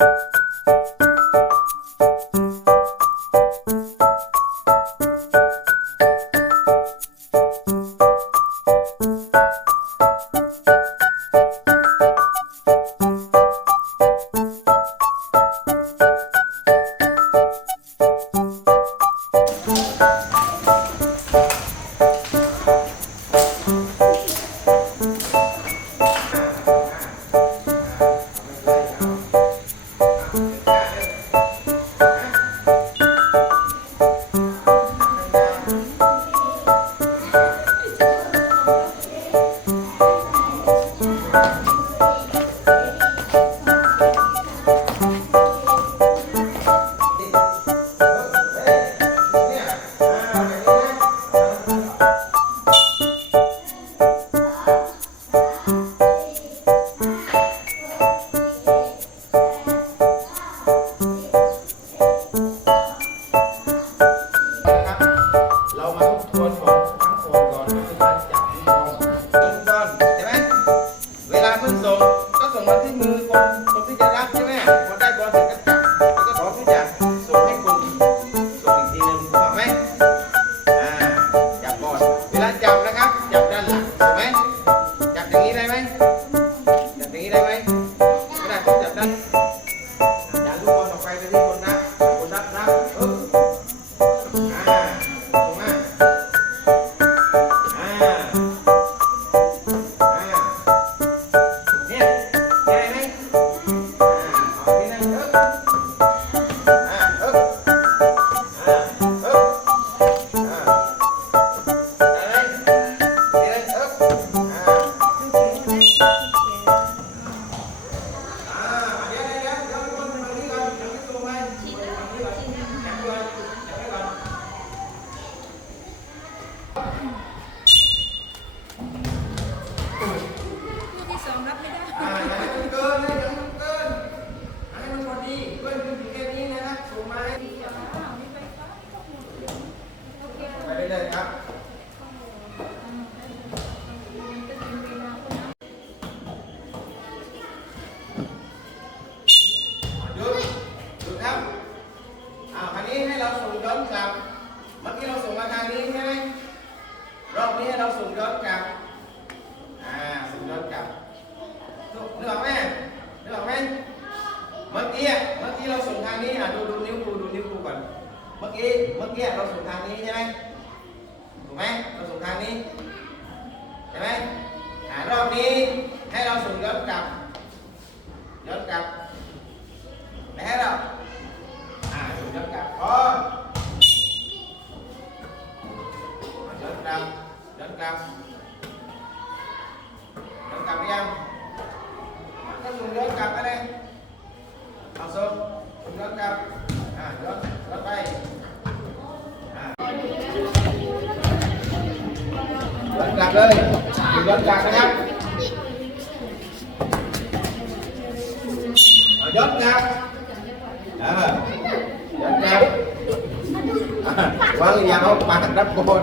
you ี้เราส่งย้อนกลับ อ่าส่งย้อนกลับนึกออกไหมนึกออกไหมเมื่อกี้เมื่อกี้เราส่งทางนี้อะดูดูนิ้วกูดูนิ้วกูก่อน เมื่อกี้เมื่อกี้เราส่งทางนี้ใช่ไหมถูกไหมเราส่งทางนี้ใช่ไหมอ่ารอบนี้ให้เราส่งย้อนกลับย้อนกลับแล้วเราอ่าส่งย้อนกลับพร้อมย้อนกลับ nâng cao. Nâng cao đi em các dùng nâng cao các em học sơ nâng cao à nâng nâng bay. À. Nâng cao đây. Đừng nâng cao các em đất nha à, đất nha à, quá là giàu mà đất bồn